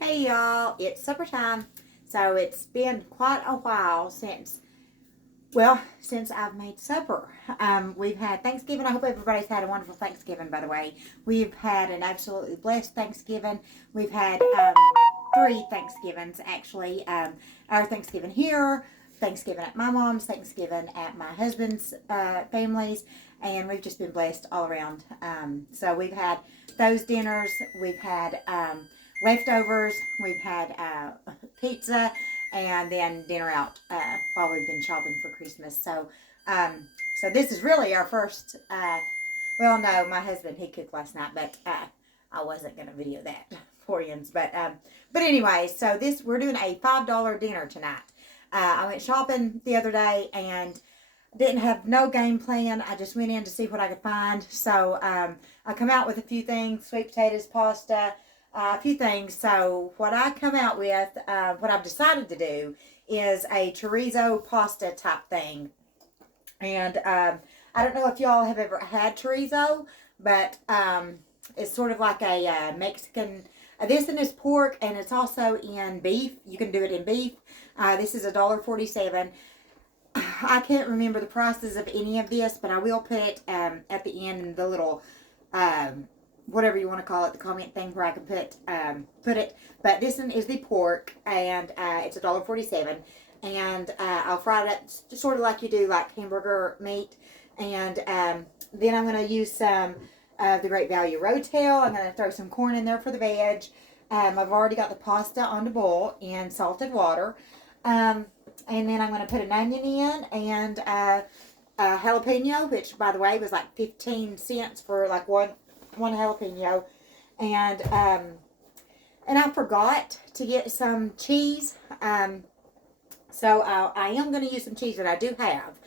Hey y'all, it's supper time. So it's been quite a while since I've made supper. We've had Thanksgiving. I hope everybody's had a wonderful Thanksgiving, by the way. We've had an absolutely blessed Thanksgiving. We've had three Thanksgivings, actually. Our Thanksgiving here, Thanksgiving at my mom's, Thanksgiving at my husband's families, and we've just been blessed all around. So we've had those dinners. We've had leftovers. We've had pizza, and then dinner out while we've been shopping for Christmas. So this is really our first. Well, no, my husband he cooked last night, but I wasn't gonna video that for you. But anyway, so this we're doing a $5 dinner tonight. I went shopping the other day and didn't have no game plan. I just went in to see what I could find. So I come out with a few things: sweet potatoes, pasta, a few things. So what I come out with, what I've decided to do, is a chorizo pasta type thing. And I don't know if y'all have ever had chorizo, but it's sort of like a Mexican. This one is pork, and it's also in beef. You can do it in beef. This is $1.47. I can't remember the prices of any of this, but I will put it at the end in the little whatever you want to call it, the comment thing where I can put it. But this one is the pork, and it's $1.47. And I'll fry it up just sort of like you do like hamburger meat. And then I'm going to use some of the Great Value Rotel. I'm going to throw some corn in there for the veg. I've already got the pasta on the boil in salted water. And then I'm going to put an onion in and a jalapeno, which by the way was like 15 cents for like one jalapeno. And I forgot to get some cheese. So I am going to use some cheese that I do have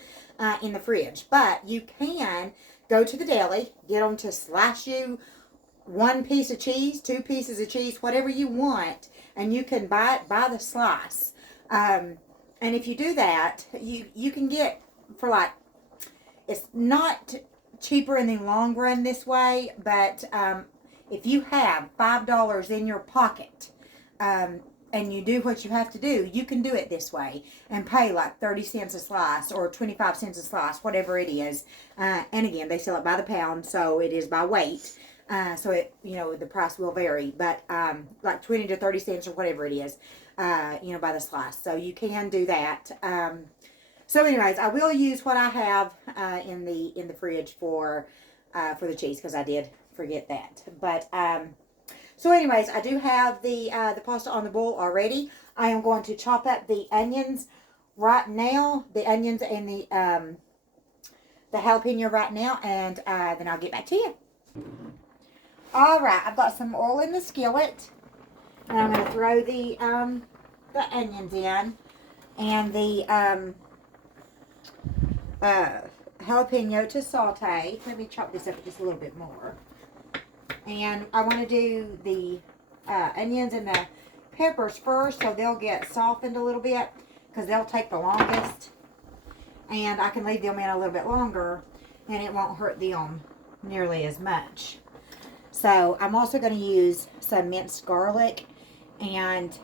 in the fridge. But you can go to the deli, get them to slice you one piece of cheese, two pieces of cheese, whatever you want, and you can buy it by the slice. And if you do that, you can get for like, it's not cheaper in the long run this way, but if you have $5 in your pocket, and you do what you have to do, you can do it this way and pay like 30 cents a slice or 25 cents a slice, whatever it is. And again, they sell it by the pound, so it is by weight. So it, the price will vary, but like 20 to 30 cents or whatever it is, by the slice. So you can do that. So anyways, I will use what I have in the fridge for the cheese, because I did forget that. But so anyways, I do have the pasta on the boil already. I am going to chop up the onions right now, the onions and the jalapeno right now, and then I'll get back to you. All right, I've got some oil in the skillet, and I'm going to throw the onions in and the jalapeno to saute. Let me chop this up just a little bit more. And I want to do the onions and the peppers first, so they'll get softened a little bit, because they'll take the longest. And I can leave them in a little bit longer, and it won't hurt them nearly as much. So I'm also going to use some minced garlic, and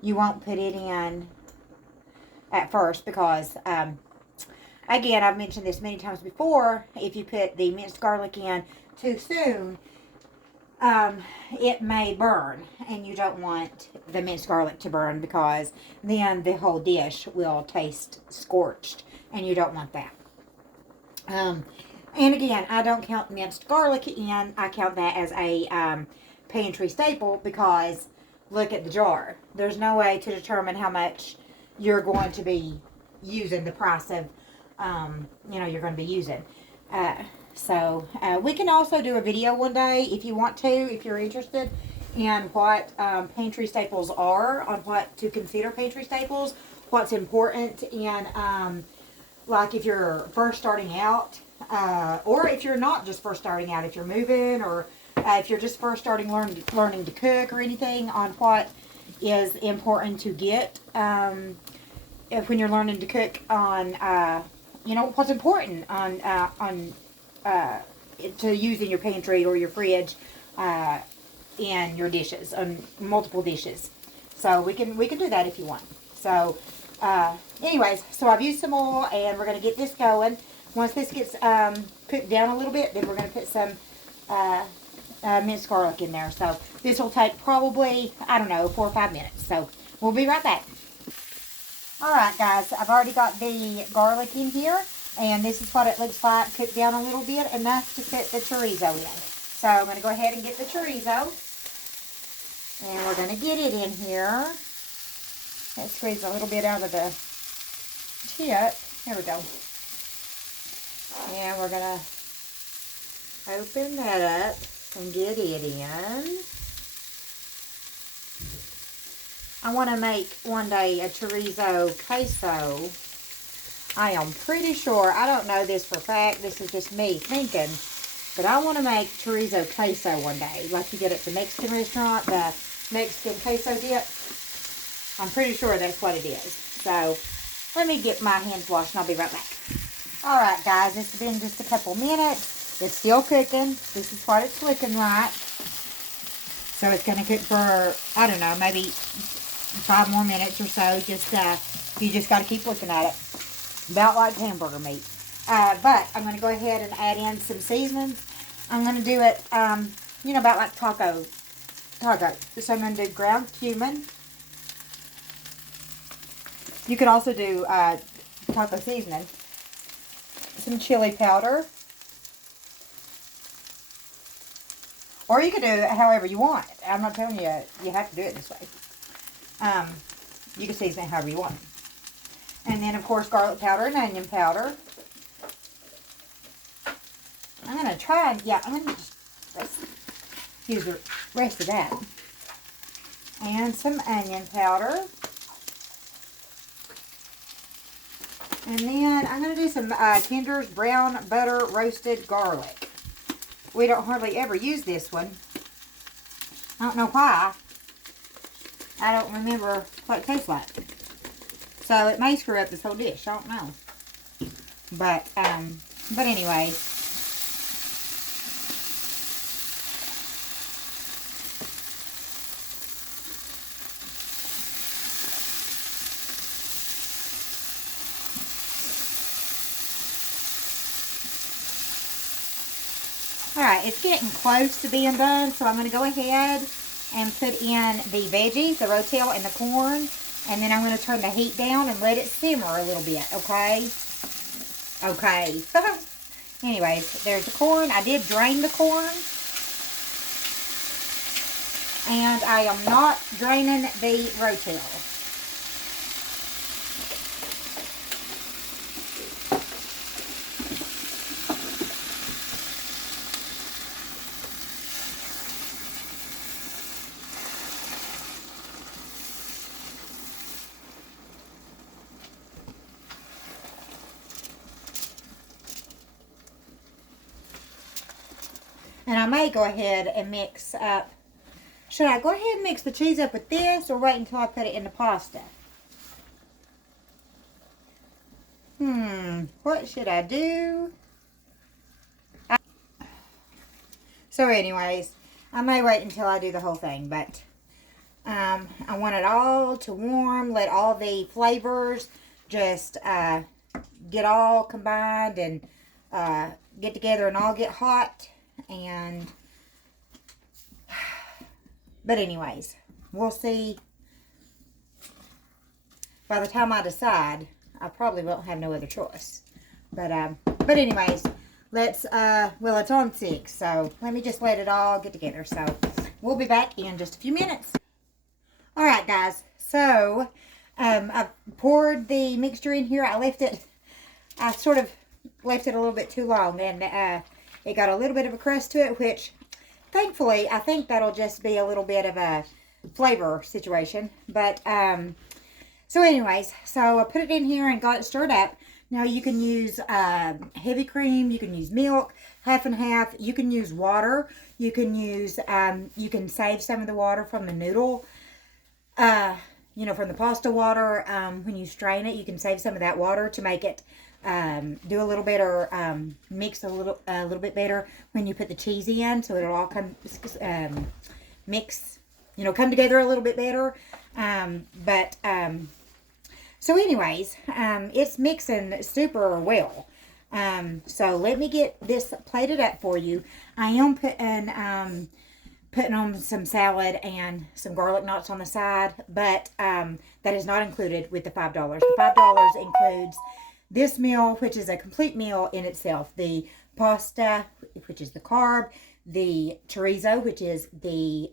you won't put it in at first because, again, I've mentioned this many times before, if you put the minced garlic in too soon, it may burn, and you don't want the minced garlic to burn, because then the whole dish will taste scorched, and you don't want that. And again, I don't count minced garlic in. I count that as a pantry staple, because look at the jar. There's no way to determine how much you're going to be using, the price of you're going to be using. So we can also do a video one day if you want to, if you're interested in what pantry staples are, on what to consider pantry staples, what's important in, like if you're first starting out, or if you're not just first starting out, if you're moving, or if you're just first starting learning to cook or anything, on what is important to get when you're learning to cook, on what's important on to use in your pantry or your fridge in your dishes, on multiple dishes. So we can do that if you want. So anyways, so I've used some oil, and we're going to get this going. Once this gets cooked down a little bit, then we're going to put some minced garlic in there. So this will take probably, I don't know, 4 or 5 minutes. So we'll be right back. Alright guys, I've already got the garlic in here, and this is what it looks like, cooked down a little bit, enough to put the chorizo in. So I'm going to go ahead and get the chorizo, and we're going to get it in here. Let's squeeze a little bit out of the tip. There we go. And we're going to open that up and get it in. I want to make one day a chorizo queso. I am pretty sure, I don't know this for a fact, this is just me thinking, but I want to make chorizo queso one day, like you get at the Mexican restaurant, the Mexican queso dip. I'm pretty sure that's what it is. So, let me get my hands washed and I'll be right back. Alright guys, it's been just a couple minutes. It's still cooking. This is what it's looking like. So it's going to cook for, I don't know, maybe 5 more minutes or so. Just you just got to keep looking at it. About like hamburger meat. But I'm going to go ahead and add in some seasonings. I'm going to do it, you know, about like taco. So I'm going to do ground cumin. You could also do taco seasoning. Some chili powder. Or you could do it however you want. I'm not telling you you have to do it this way. You can season it however you want. And then, of course, garlic powder and onion powder. I'm going to try, I'm going to just use the rest of that. And some onion powder. And then I'm going to do some Kinder's brown butter roasted garlic. We don't hardly ever use this one. I don't know why. I don't remember what it tastes like. So it may screw up this whole dish. I don't know. But anyway. Alright, it's getting close to being done, so I'm going to go ahead and put in the veggies, the Rotel and the corn, and then I'm going to turn the heat down and let it simmer a little bit, okay? Okay. Anyways, there's the corn. I did drain the corn, and I am not draining the Rotel. And I may go ahead and mix up. Should I go ahead and mix the cheese up with this, or wait until I put it in the pasta? What should I do? So anyways, I may wait until I do the whole thing, but I want it all to warm, let all the flavors just get all combined and get together and all get hot. And but anyways, we'll see. By the time I decide, I probably won't have no other choice. But anyways, let's well, it's on 6, so let me just let it all get together. So we'll be back in just a few minutes. All right, guys. So I poured the mixture in here. I sort of left it a little bit too long, and it got a little bit of a crust to it, which thankfully I think that'll just be a little bit of a flavor situation. But so anyways, so I put it in here and got it stirred up. Now you can use heavy cream, you can use milk, half and half. You can use water. You can use you can save some of the water from the noodle. You know, from the pasta water. When you strain it, you can save some of that water to make it do a little better, mix a little bit better when you put the cheese in, so it'll all come mix, come together a little bit better. So anyways, it's mixing super well. So let me get this plated up for you. I am putting on some salad and some garlic knots on the side, but that is not included with the $5. The $5 includes this meal, which is a complete meal in itself. The pasta, which is the carb, the chorizo, which is the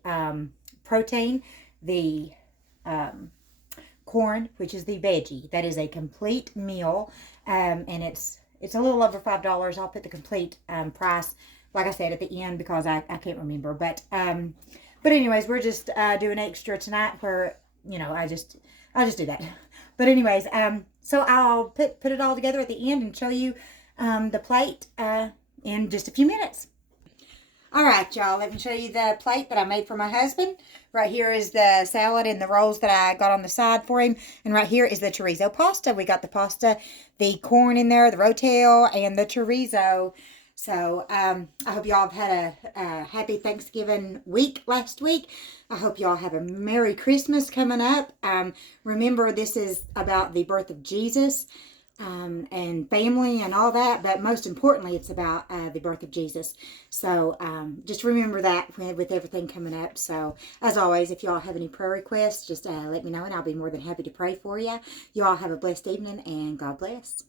protein, the corn, which is the veggie. That is a complete meal, and it's a little over $5. I'll put the complete price, like I said, at the end because I can't remember. But anyways, we're just doing extra tonight where I'll just do that. But anyways, so I'll put it all together at the end and show you the plate in just a few minutes. All right, y'all, let me show you the plate that I made for my husband. Right here is the salad and the rolls that I got on the side for him. And right here is the chorizo pasta. We got the pasta, the corn in there, the Rotel, and the chorizo. So I hope y'all have had a happy Thanksgiving week last week. I hope y'all have a Merry Christmas coming up. Remember, this is about the birth of Jesus. And family and all that, but most importantly, it's about the birth of Jesus. So just remember that with everything coming up. So as always, if y'all have any prayer requests, just let me know and I'll be more than happy to pray for you. You all have a blessed evening and God bless.